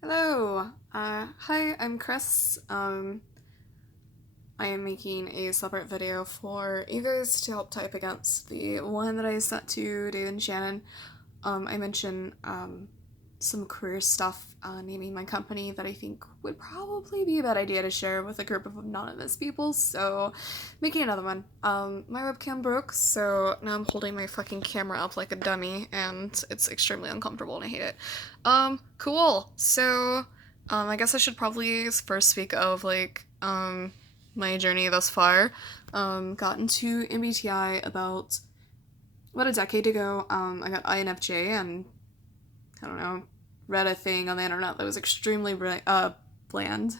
Hello. Hi, I'm Chris. I am making a separate video for you guys to help type against the one that I sent to David and Shannon. I mentioned some career stuff, naming my company that I think would probably be a bad idea to share with a group of anonymous people, so making another one. My webcam broke, so now I'm holding my fucking camera up like a dummy, and it's extremely uncomfortable and I hate it. Cool. So, I guess I should probably first speak of my journey thus far. Got into MBTI about a decade ago. I got INFJ, and I don't know, read a thing on the internet that was extremely bland,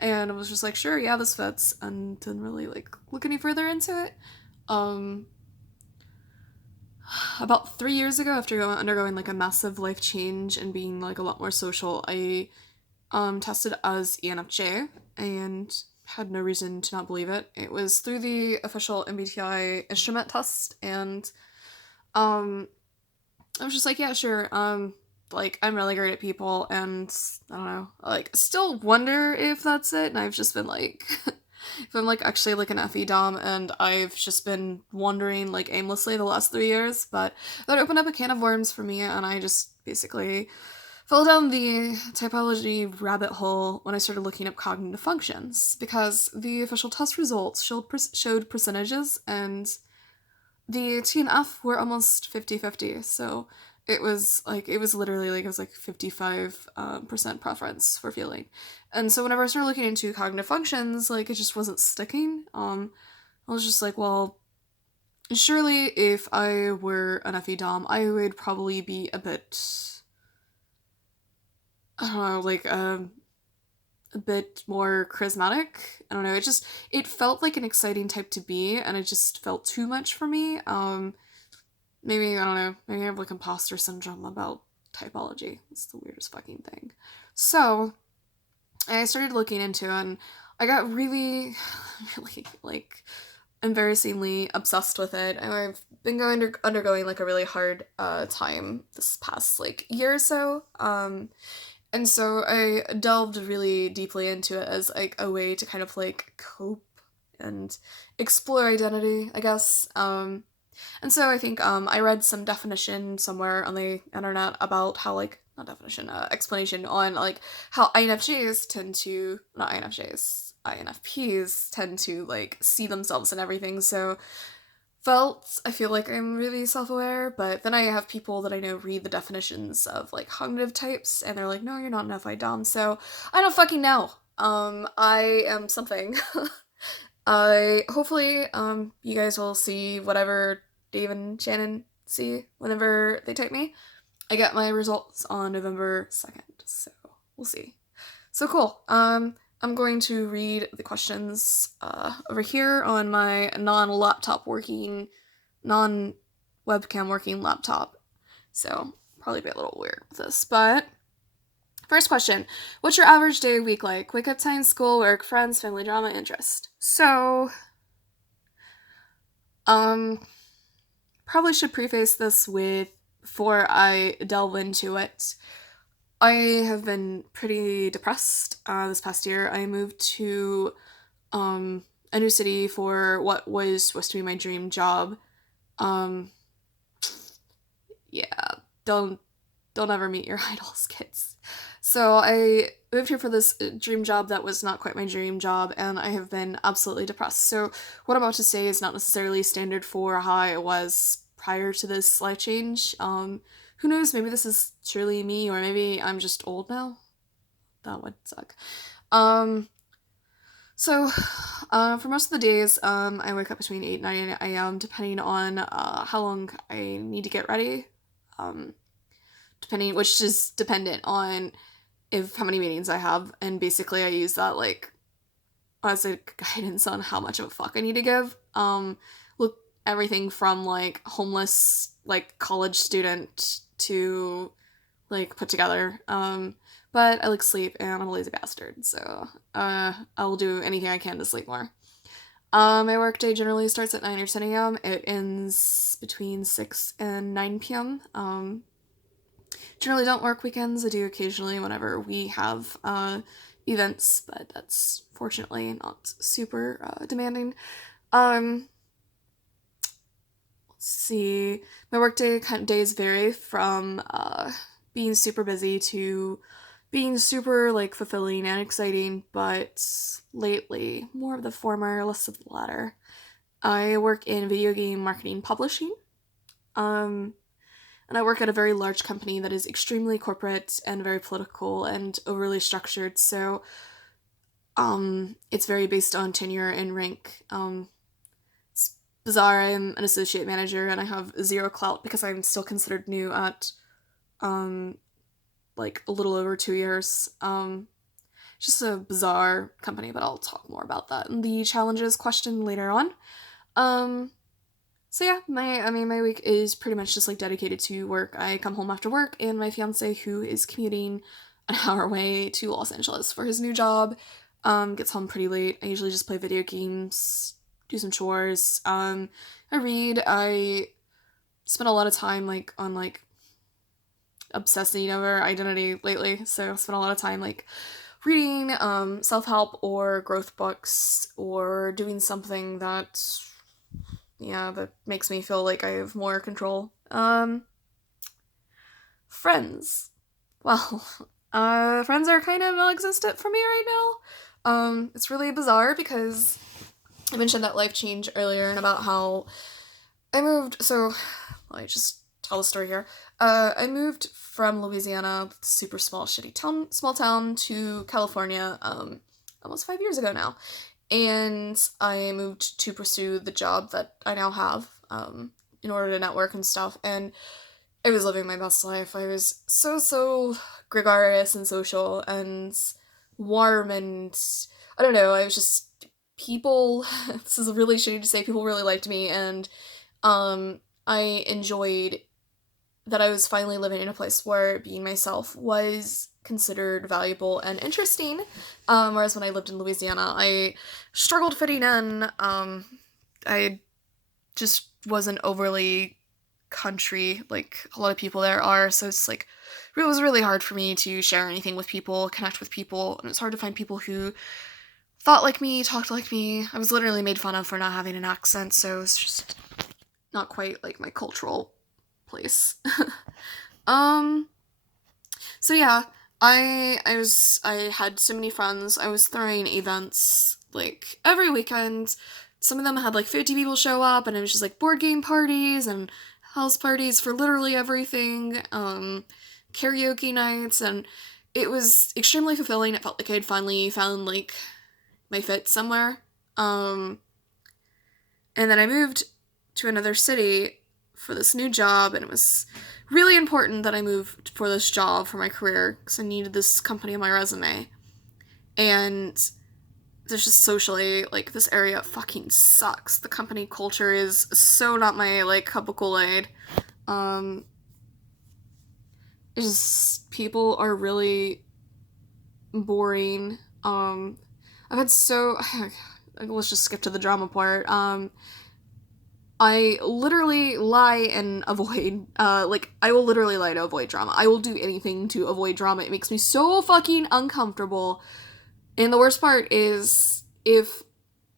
and I was just like, sure, yeah, this fits, and didn't really look any further into it. Um, about 3 years ago, after undergoing like a massive life change and being like a lot more social, I tested as ENFJ and had no reason to not believe it. It was through the official MBTI instrument test, and um, I was just like, yeah, sure. I'm really great at people, and I don't know, still wonder if that's it. And I've just been like, if I'm like actually like an FE Dom, and I've just been wondering like aimlessly the last 3 years. But that opened up a can of worms for me, and I just basically fell down the typology rabbit hole when I started looking up cognitive functions because the official test results showed percentages, and the T and F were almost 50-50. So it was literally like, it was like 55% preference for feeling. And so whenever I started looking into cognitive functions, like it just wasn't sticking. I was just like, well, surely if I were an FE Dom, I would probably be a bit, I don't know, a bit more charismatic. I don't know. It felt like an exciting type to be, and it just felt too much for me. Maybe I don't know. Maybe I have like imposter syndrome about typology. It's the weirdest fucking thing. So I started looking into it, and I got really, really embarrassingly obsessed with it. And I've been undergoing like a really hard time this past like year or so. And so I delved really deeply into it as like a way to kind of like cope and explore identity, I guess. And so I think I read some definition somewhere on the internet about how like not definition, explanation on like how INFJs tend to not INFJs, INFPs tend to like see themselves in everything. So I feel like I'm really self-aware, but then I have people that I know read the definitions of like cognitive types, and they're like, no, you're not an FI Dom. So I don't fucking know. I am something. I hopefully you guys will see whatever Dave and Shannon see whenever they type me. I get my results on November 2nd, so we'll see. So cool. I'm going to read the questions over here on my non-laptop working, non-webcam working laptop. So probably be a little weird with this, but first question: what's your average day week like? Wake up time, school, work, friends, family, drama, interest. So, um, probably should preface this with before I delve into it. I have been pretty depressed this past year. I moved to a new city for what was supposed to be my dream job. Um, yeah, don't don't ever meet your idols, kids. So I moved here for this dream job that was not quite my dream job, and I have been absolutely depressed. So what I'm about to say is not necessarily standard for how I was prior to this life change. Who knows? Maybe this is truly me, or maybe I'm just old now. That would suck. Um, so, for most of the days, I wake up between 8 and 9 a.m., depending on how long I need to get ready. Um, which is dependent on if how many meetings I have, and basically I use that like as a guidance on how much of a fuck I need to give. Look, everything from like homeless, like college student to like put together. But I like sleep, and I'm a lazy bastard, so I will do anything I can to sleep more. My workday generally starts at 9 or 10 a.m. It ends between 6 and 9 p.m. Generally don't work weekends. I do occasionally whenever we have events, but that's fortunately not super demanding. Um, let's see. My workday days vary from being super busy to being super like fulfilling and exciting, but lately more of the former, less of the latter. I work in video game marketing publishing. Um, and I work at a very large company that is extremely corporate and very political and overly structured. So it's very based on tenure and rank. It's bizarre. I'm an associate manager and I have zero clout because I'm still considered new at um, like a little over 2 years. Just a bizarre company, but I'll talk more about that in the challenges question later on. Um, so yeah, my week is pretty much just like dedicated to work. I come home after work, and my fiance, who is commuting an hour away to Los Angeles for his new job, gets home pretty late. I usually just play video games, do some chores. I read. I spend a lot of time like on like obsessing over identity lately, so I spend a lot of time like reading self-help or growth books or doing something that that makes me feel like I have more control. Friends. Well, friends are kind of non-existent for me right now. It's really bizarre because I mentioned that life change earlier and about how I moved. So, let me just tell the story here. I moved from Louisiana, super small town, to California, almost 5 years ago now, and I moved to pursue the job that I now have, in order to network and stuff. And I was living my best life. I was so gregarious and social and warm, and I don't know. I was just people. This is really shitty to say. People really liked me, and I enjoyed that I was finally living in a place where being myself was considered valuable and interesting. Whereas when I lived in Louisiana, I struggled fitting in. I just wasn't overly country like a lot of people there are, so it's like it was really hard for me to share anything with people, connect with people, and it's hard to find people who thought like me, talked like me. I was literally made fun of for not having an accent, so it's just not quite like my cultural place. um so yeah, I had so many friends. I was throwing events like every weekend. Some of them had like 50 people show up, and it was just like board game parties and house parties for literally everything, karaoke nights, and it was extremely fulfilling. It felt like I'd finally found like my fit somewhere. And then I moved to another city for this new job, and it was really important that I moved for this job for my career because I needed this company on my resume. And there's just socially, like, this area fucking sucks. The company culture is so not my, like, cup of Kool-Aid. It's just, people are really boring. I've had so, let's just skip to the drama part. I literally lie and avoid, I will literally lie to avoid drama. I will do anything to avoid drama. It makes me so fucking uncomfortable. And the worst part is, if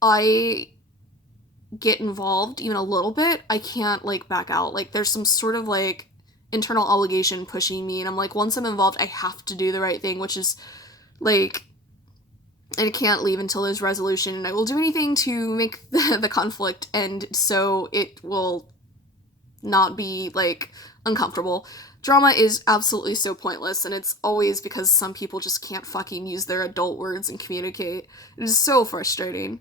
I get involved even a little bit, I can't, like, back out. Like, there's some sort of, like, internal obligation pushing me, and I'm like, once I'm involved, I have to do the right thing, which is, like, and I can't leave until there's resolution, and I will do anything to make the conflict end so it will not be, like, uncomfortable. Drama is absolutely so pointless, and it's always because some people just can't fucking use their adult words and communicate. It is so frustrating.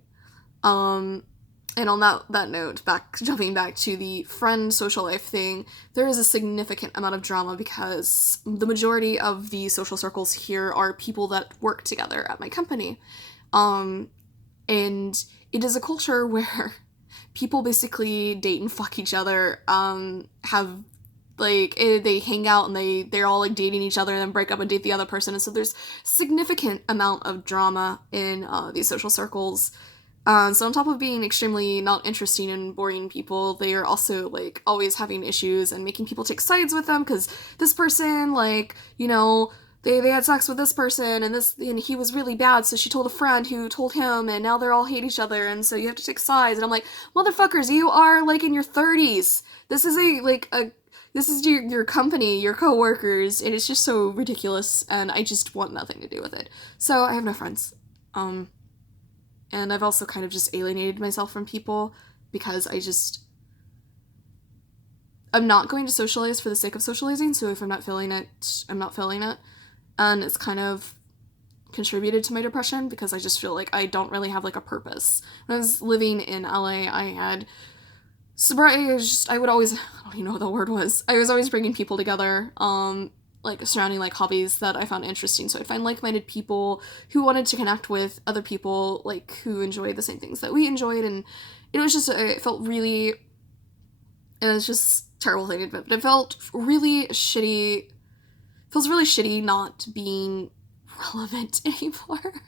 And on that note, jumping back to the friend social life thing, there is a significant amount of drama because the majority of the social circles here are people that work together at my company. And it is a culture where people basically date and fuck each other, have like they hang out and they're all like dating each other and then break up and date the other person, and so there's significant amount of drama in these social circles. So on top of being extremely not interesting and boring people, they are also like always having issues and making people take sides with them because this person, like, they had sex with this person and he was really bad, so she told a friend who told him, and now they're all hate each other, and so you have to take sides. And I'm like, motherfuckers, you are like in your 30s. This is this is your company, your coworkers, and it's just so ridiculous, and I just want nothing to do with it. So I have no friends. And I've also kind of just alienated myself from people because I'm not going to socialize for the sake of socializing, so if I'm not feeling it, I'm not feeling it. And it's kind of contributed to my depression because I just feel like I don't really have like a purpose. When I was living in LA, I had sobriety. I would always, I don't even know what the word was. I was always bringing people together, like surrounding like hobbies that I found interesting. So I'd find like-minded people who wanted to connect with other people like who enjoyed the same things that we enjoyed, and it felt really, it was just terrible thing to admit, but it felt really shitty. Feels really shitty not being relevant anymore.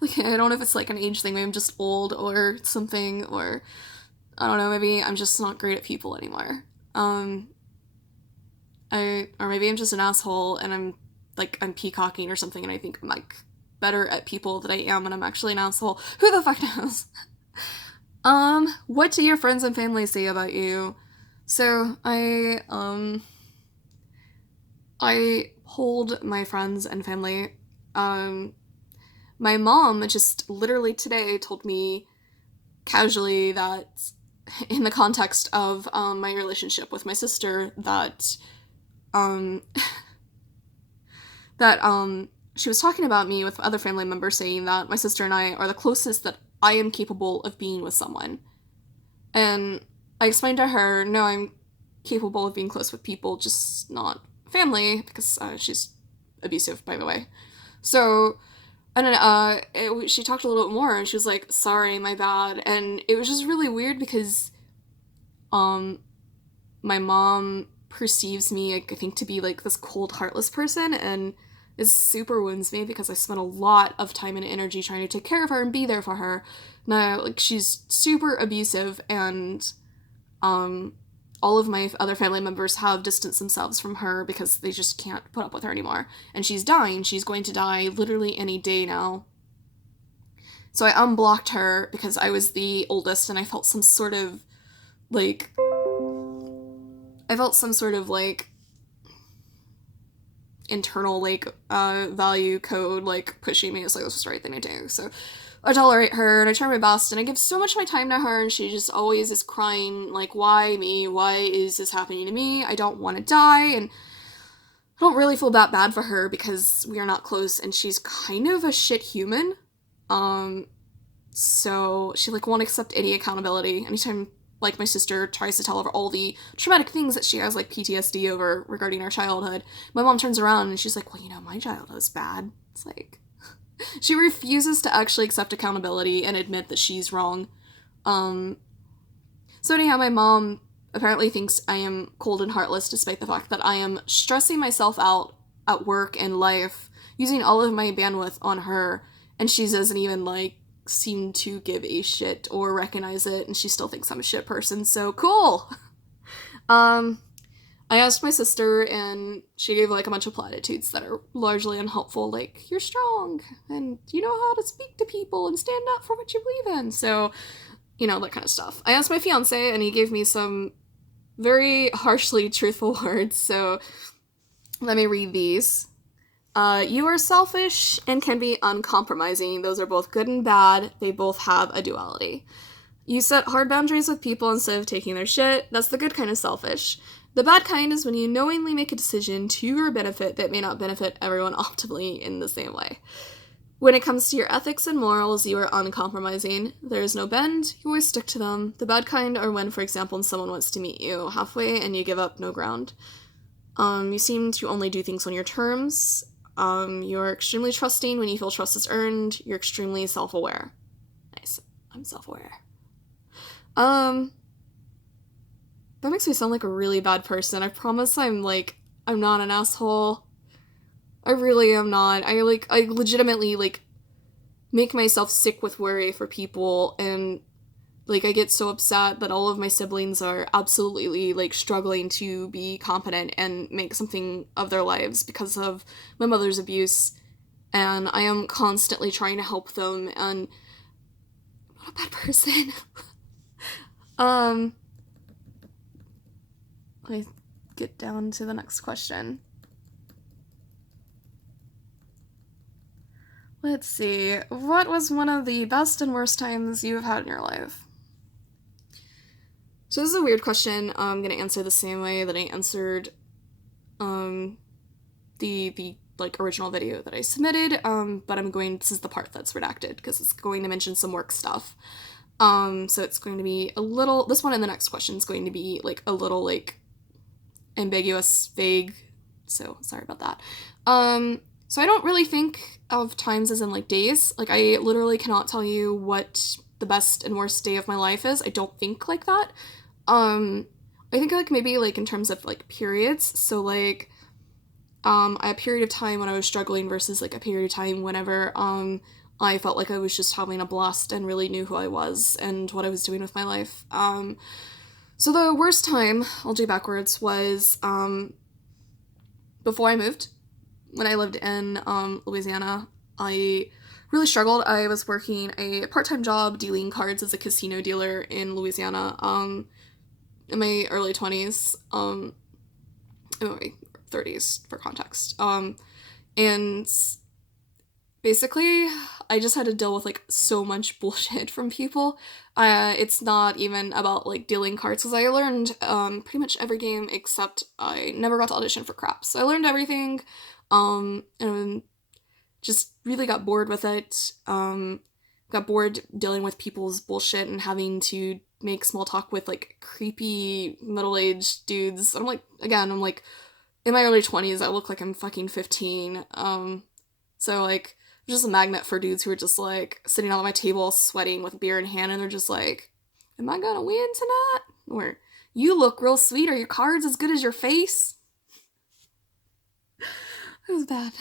Like, I don't know if it's like an age thing, maybe I'm just old or something, or I don't know, maybe I'm just not great at people anymore. Or maybe I'm just an asshole and I'm peacocking or something, and I think I'm like better at people than I am and I'm actually an asshole. Who the fuck knows? What do your friends and family say about you? So I hold my friends and family. My mom just literally today told me casually that in the context of my relationship with my sister that um she was talking about me with other family members, saying that my sister and I are the closest that I am capable of being with someone. And I explained to her, no, I'm capable of being close with people, just not family, because she's abusive, by the way. So, and then she talked a little bit more, and she was like, sorry, my bad. And it was just really weird because um, my mom perceives me, I think, to be like this cold, heartless person, and it super wounds me because I spent a lot of time and energy trying to take care of her and be there for her. Now, like, she's super abusive, and all of my other family members have distanced themselves from her because they just can't put up with her anymore. And she's dying. She's going to die literally any day now. So I unblocked her because I was the oldest, and I felt some sort of like internal like value code like pushing me. It's like, this was the right thing to do. So I tolerate her and I try my best, and I give so much of my time to her, and she just always is crying like, why me? Why is this happening to me? I don't want to die. And I don't really feel that bad for her because we are not close, and she's kind of a shit human. So she like won't accept any accountability. Anytime like my sister tries to tell her all the traumatic things that she has like PTSD over regarding our childhood, my mom turns around and she's like, well, my childhood was bad. It's like, she refuses to actually accept accountability and admit that she's wrong. So anyhow, my mom apparently thinks I am cold and heartless despite the fact that I am stressing myself out at work and life, using all of my bandwidth on her, and she doesn't even like seem to give a shit or recognize it, and she still thinks I'm a shit person, so cool. I asked my sister, and she gave like a bunch of platitudes that are largely unhelpful, like, you're strong, and you know how to speak to people and stand up for what you believe in, so, that kind of stuff. I asked my fiance, and he gave me some very harshly truthful words, so let me read these. You are selfish and can be uncompromising. Those are both good and bad. They both have a duality. You set hard boundaries with people instead of taking their shit. That's the good kind of selfish. The bad kind is when you knowingly make a decision to your benefit that may not benefit everyone optimally in the same way. When it comes to your ethics and morals, you are uncompromising. There is no bend, you always stick to them. The bad kind are when, for example, someone wants to meet you halfway and you give up no ground. You seem to only do things on your terms. You're extremely trusting when you feel trust is earned. You're extremely self-aware. Nice. I'm self-aware. That makes me sound like a really bad person. I promise I'm not an asshole. I really am not. I legitimately, make myself sick with worry for people, and like I get so upset that all of my siblings are absolutely like struggling to be competent and make something of their lives because of my mother's abuse, and I am constantly trying to help them, and I'm not a bad person. um let me get down to the next question. Let's see. What was one of the best and worst times you've had in your life? So this is a weird question. I'm gonna answer the same way that I answered the like original video that I submitted. But this is the part that's redacted because it's going to mention some work stuff. So it's going to be a little. This one and the next question is going to be like a little like ambiguous, vague. So sorry about that. So I don't really think of times as in like days. Like I literally cannot tell you what the best and worst day of my life is. I don't think like that. I think like maybe like in terms of like periods. So like a period of time when I was struggling versus like a period of time whenever I felt like I was just having a blast and really knew who I was and what I was doing with my life. So the worst time, I'll do backwards, was before I moved. When I lived in Louisiana, I really struggled. I was working a part-time job dealing cards as a casino dealer in Louisiana in my early 20s, in my 30s for context. And basically, I just had to deal with like so much bullshit from people. It's not even about like dealing cards because I learned pretty much every game except I never got to audition for craps. So I learned everything, and just really got bored with it. Got bored dealing with people's bullshit and having to make small talk with like creepy middle-aged dudes. I'm like in my early 20s, I look like I'm fucking 15. So like I'm just a magnet for dudes who are just like sitting on my table sweating with beer in hand, and they're just like, am I gonna win tonight? Or you look real sweet, are your cards as good as your face? It was bad.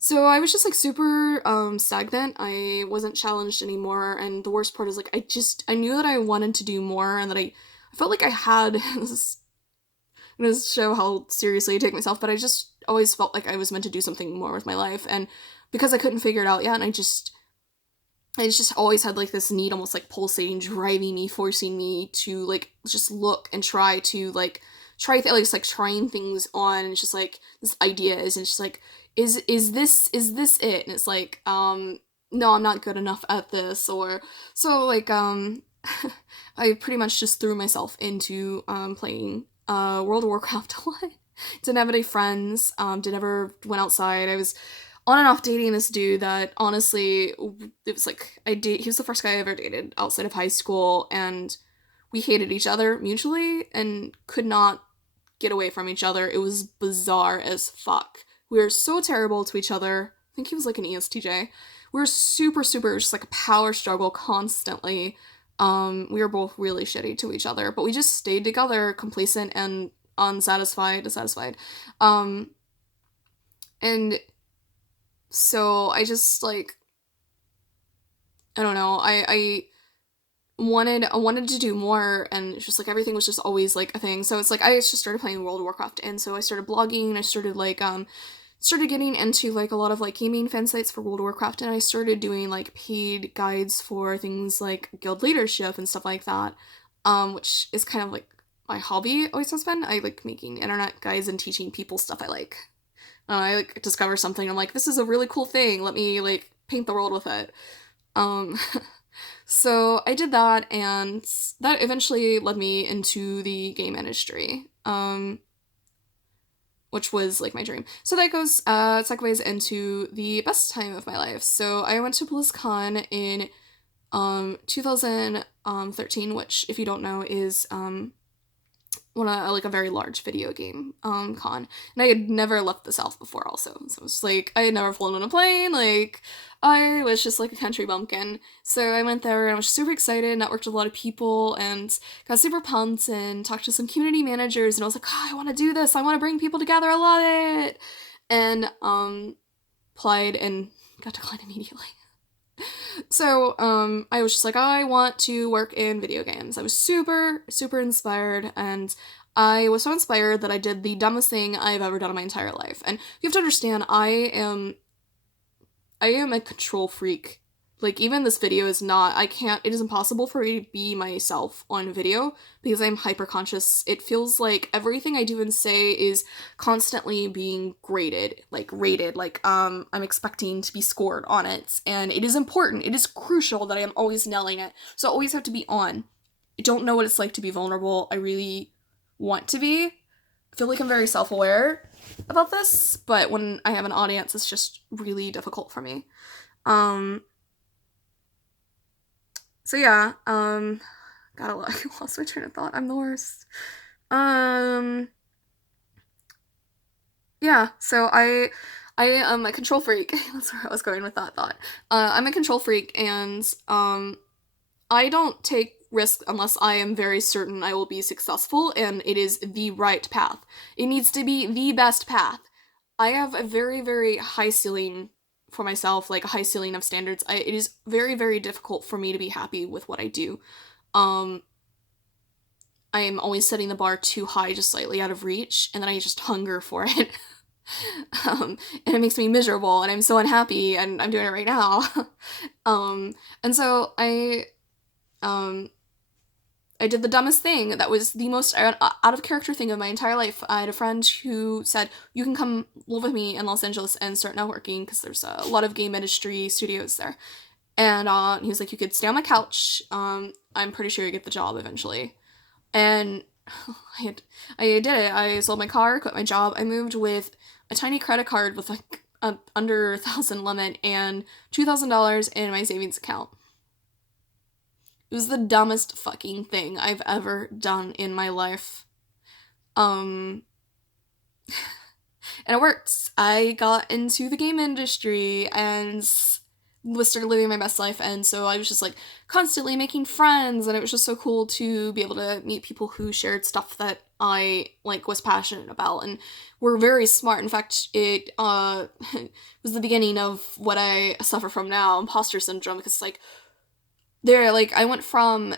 So I was just like super stagnant. I wasn't challenged anymore, and the worst part is like I knew that I wanted to do more, and that I felt like I had this. I'm gonna show how seriously I take myself, but I just always felt like I was meant to do something more with my life, and because I couldn't figure it out yet, and I just always had like this need, almost like pulsating, driving me, forcing me to like just look and try to like just like trying things on, and it's just like this idea is, and it's just like is this it? And it's like no, I'm not good enough at this, or so like I pretty much just threw myself into playing World of Warcraft a lot. Didn't have any friends. Did never went outside. I was on and off dating this dude that honestly, it was like he was the first guy I ever dated outside of high school, and we hated each other mutually and could not get away from each other. It was bizarre as fuck. We were so terrible to each other. I think he was like an ESTJ. We were super, super, just like a power struggle constantly. We were both really shitty to each other, but we just stayed together, complacent and dissatisfied. And so I just like, I don't know, I wanted to do more, and it's just like everything was just always like a thing. So it's like I just started playing World of Warcraft, and so I started blogging. I started like started getting into like a lot of like gaming fan sites for World of Warcraft, and I started doing like paid guides for things like guild leadership and stuff like that, which is kind of like my hobby always has been. I like making internet guides and teaching people stuff I like. I like discover something, I'm like, this is a really cool thing, let me like paint the world with it. Um, so I did that, and that eventually led me into the game industry. Which was like my dream. So that goes segues into the best time of my life. So I went to BlizzCon in 2013, which if you don't know is like a very large video game con, and I had never left the South before also, so it was like I had never flown on a plane, like I was just like a country bumpkin. So I went there and I was super excited, networked with a lot of people, and got super pumped and talked to some community managers, and I was like, oh, I want to do this, I want to bring people together, I love it. And applied and got declined immediately. So, I was just like, I want to work in video games. I was super, super inspired, and I was so inspired that I did the dumbest thing I've ever done in my entire life. And you have to understand, I am a control freak. Like, even this video is not, it is impossible for me to be myself on video because I'm hyper conscious. It feels like everything I do and say is constantly being rated. I'm expecting to be scored on it. And it is important. It is crucial that I am always nailing it. So I always have to be on. I don't know what it's like to be vulnerable. I really want to be. I feel like I'm very self aware about this, but when I have an audience, it's just really difficult for me. So yeah, I lost my train of thought. I'm the worst. Yeah, so I am a control freak. That's where I was going with that thought. I'm a control freak, and I don't take risks unless I am very certain I will be successful and it is the right path. It needs to be the best path. I have a very, very high ceiling for myself, like a high ceiling of standards. It is very, very difficult for me to be happy with what I do. Um, I am always setting the bar too high, just slightly out of reach, and then I just hunger for it. And it makes me miserable, and I'm so unhappy, and I'm doing it right now. And so um, I did the dumbest thing that was the most out of character thing of my entire life. I had a friend who said, "You can come live with me in Los Angeles and start networking because there's a lot of game industry studios there." And he was like, "You could stay on my couch. I'm pretty sure you get the job eventually." And I did it. I sold my car, quit my job. I moved with a tiny credit card with like under 1,000 limit and $2,000 in my savings account. It was the dumbest fucking thing I've ever done in my life. And it worked. I got into the game industry and was started living my best life, and so I was just like constantly making friends, and it was just so cool to be able to meet people who shared stuff that I like was passionate about and were very smart. In fact, it was the beginning of what I suffer from now, imposter syndrome, because like I went from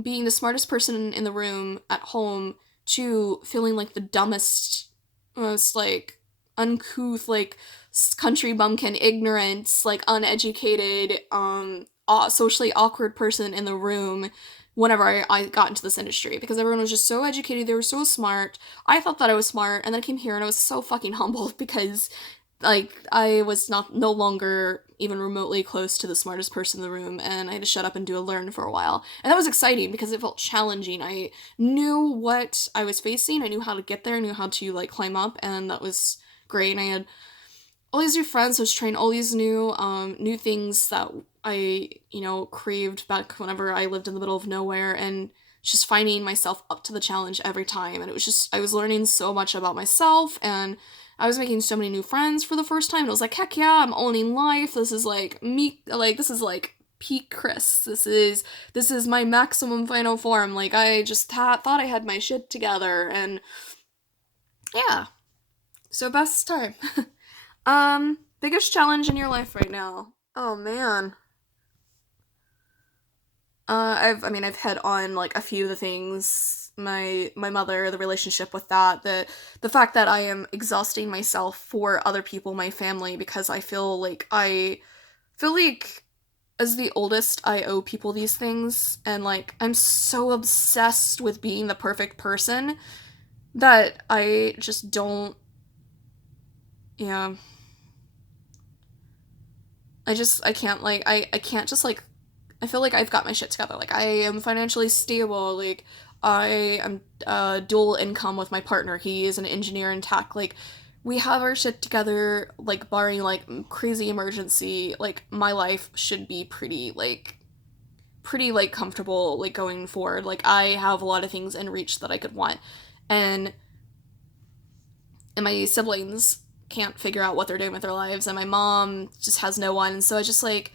being the smartest person in the room at home to feeling like the dumbest, most like uncouth, like country bumpkin, ignorant, like uneducated, socially awkward person in the room whenever I got into this industry, because everyone was just so educated, they were so smart. I thought that I was smart, and then I came here and I was so fucking humbled because like I was no longer even remotely close to the smartest person in the room, and I had to shut up and do a learn for a while. And that was exciting because it felt challenging. I knew what I was facing, I knew how to get there, I knew how to like climb up, and that was great. And I had all these new friends. I was trying all these new things that I craved back whenever I lived in the middle of nowhere, and just finding myself up to the challenge every time. And it was just, I was learning so much about myself, and I was making so many new friends for the first time. And it was like, heck yeah, I'm owning life. This is like me, like this is like peak Chris. This is my maximum final form. Like I just thought I had my shit together, and yeah. So best time. Biggest challenge in your life right now? Oh man. I've hit on like a few of the things. My mother, the relationship with that, the fact that I am exhausting myself for other people, my family, because I feel like as the oldest I owe people these things, and like I'm so obsessed with being the perfect person that I just don't, yeah. I can't like I can't just like I feel like I've got my shit together. Like I am financially stable. Like I am dual income with my partner. He is an engineer in tech. Like we have our shit together. Like barring like crazy emergency, like my life should be pretty like comfortable like going forward. Like I have a lot of things in reach that I could want, and my siblings can't figure out what they're doing with their lives, and my mom just has no one. So I just like,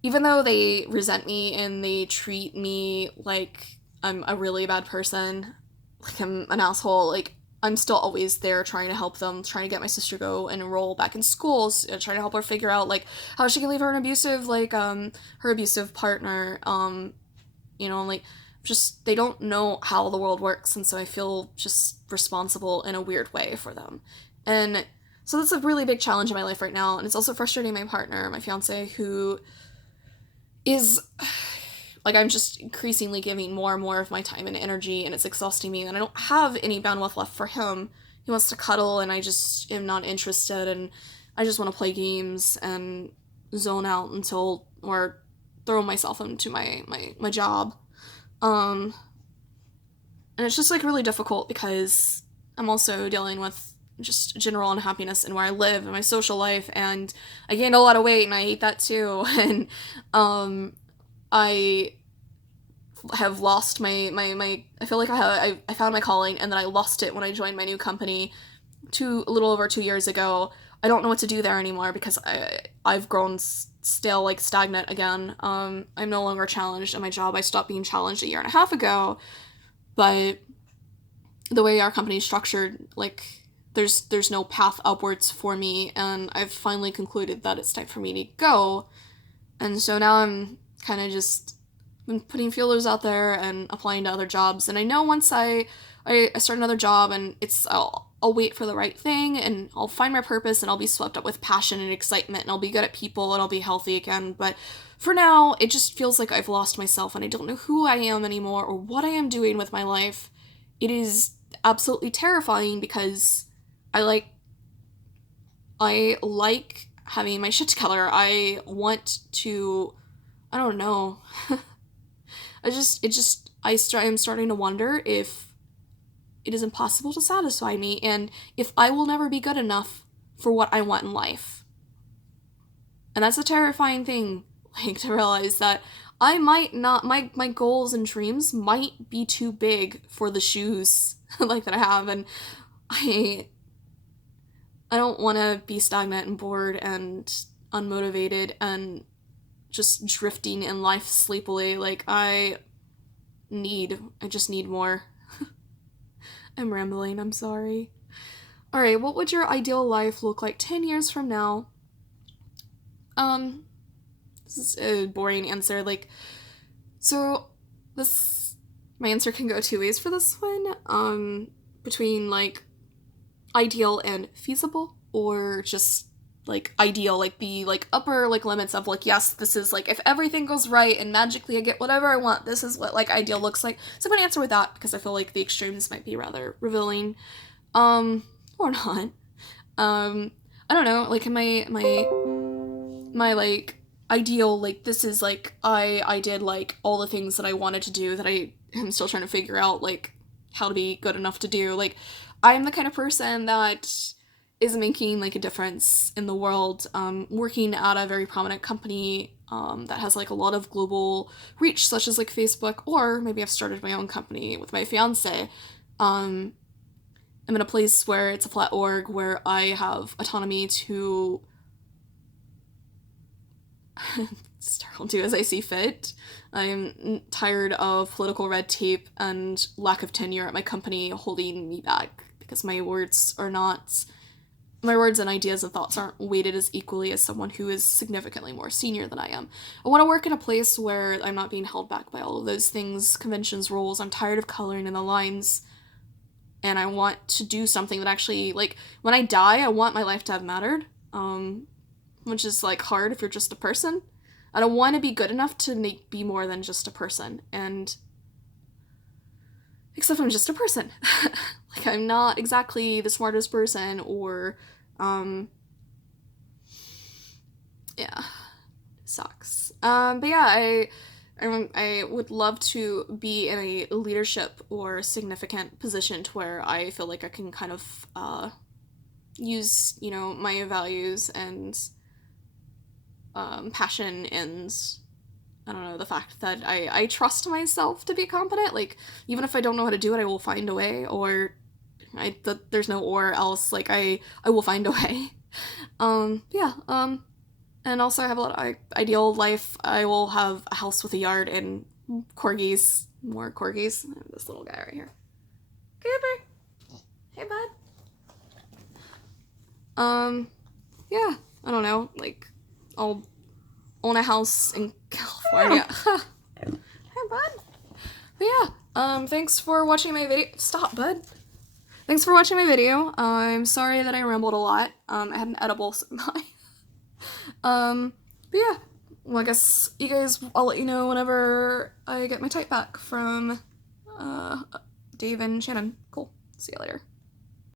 even though they resent me and they treat me like I'm a really bad person, like I'm an asshole, like I'm still always there trying to help them, trying to get my sister go and enroll back in schools, trying to help her figure out like how she can leave her abusive her abusive partner, like just they don't know how the world works, and so I feel just responsible in a weird way for them. And so that's a really big challenge in my life right now, and it's also frustrating my partner, my fiance, who is like, I'm just increasingly giving more and more of my time and energy, and it's exhausting me, and I don't have any bandwidth left for him. He wants to cuddle, and I just am not interested, and I just want to play games and zone out or throw myself into my job. And it's just, like, really difficult because I'm also dealing with just general unhappiness in where I live and my social life, and I gained a lot of weight, and I hate that too, and, I have lost my I feel like I found my calling, and then I lost it when I joined my new company a little over 2 years ago. I don't know what to do there anymore because I've grown still like stagnant again. I'm no longer challenged in my job. I stopped being challenged a year and a half ago, but the way our company is structured, like there's no path upwards for me, and I've finally concluded that it's time for me to go. And so now I'm kind of just been putting feelers out there and applying to other jobs. And I know once I start another job, and I'll wait for the right thing, and I'll find my purpose, and I'll be swept up with passion and excitement, and I'll be good at people, and I'll be healthy again. But for now, it just feels like I've lost myself, and I don't know who I am anymore or what I am doing with my life. It is absolutely terrifying because I like having my shit together. I want to, I don't know. I'm starting to wonder if it is impossible to satisfy me, and if I will never be good enough for what I want in life. And that's a terrifying thing, like, to realize that I might not, my goals and dreams might be too big for the shoes, like, that I have, and I don't want to be stagnant and bored and unmotivated and just drifting in life sleepily. Like, I just need more. I'm rambling, I'm sorry. Alright, what would your ideal life look like 10 years from now? This is a boring answer. Like, so my answer can go two ways for this one. Between, like, ideal and feasible, or just like ideal, like the like upper like limits of like, yes, this is like if everything goes right and magically I get whatever I want, this is what like ideal looks like. So I'm gonna answer with that because I feel like the extremes might be rather revealing, or not. I don't know, like in my like ideal, like this is like I did like all the things that I wanted to do that I am still trying to figure out like how to be good enough to do. Like, I'm the kind of person that is making like a difference in the world, working at a very prominent company that has like a lot of global reach, such as like Facebook, or maybe I've started my own company with my fiance. I'm in a place where it's a flat org where I have autonomy to I'll do as I see fit. I'm tired of political red tape and lack of tenure at my company holding me back because my words and ideas and thoughts aren't weighted as equally as someone who is significantly more senior than I am. I want to work in a place where I'm not being held back by all of those things, conventions, rules. I'm tired of coloring in the lines, and I want to do something that actually, like, when I die, I want my life to have mattered, which is, like, hard if you're just a person. I don't want to be good enough to be more than just a person, and except I'm just a person. Like, I'm not exactly the smartest person, or yeah, sucks. But yeah, I would love to be in a leadership or significant position to where I feel like I can kind of use, my values and passion and, I don't know, the fact that I trust myself to be competent. Like, even if I don't know how to do it, I will find a way, or there's no or else, like, I will find a way. Yeah, and also I have a lot of ideal life. I will have a house with a yard and more corgis. This little guy right here. Cooper. Hey, bud. Yeah, I don't know, like, I'll own a house in California. Hey, bud. But yeah, thanks for watching my video. Stop, bud. Thanks for watching my video. I'm sorry that I rambled a lot. I had an edible supply. But yeah, well, I guess you guys, I'll let you know whenever I get my type back from, Dave and Shannon. Cool. See you later.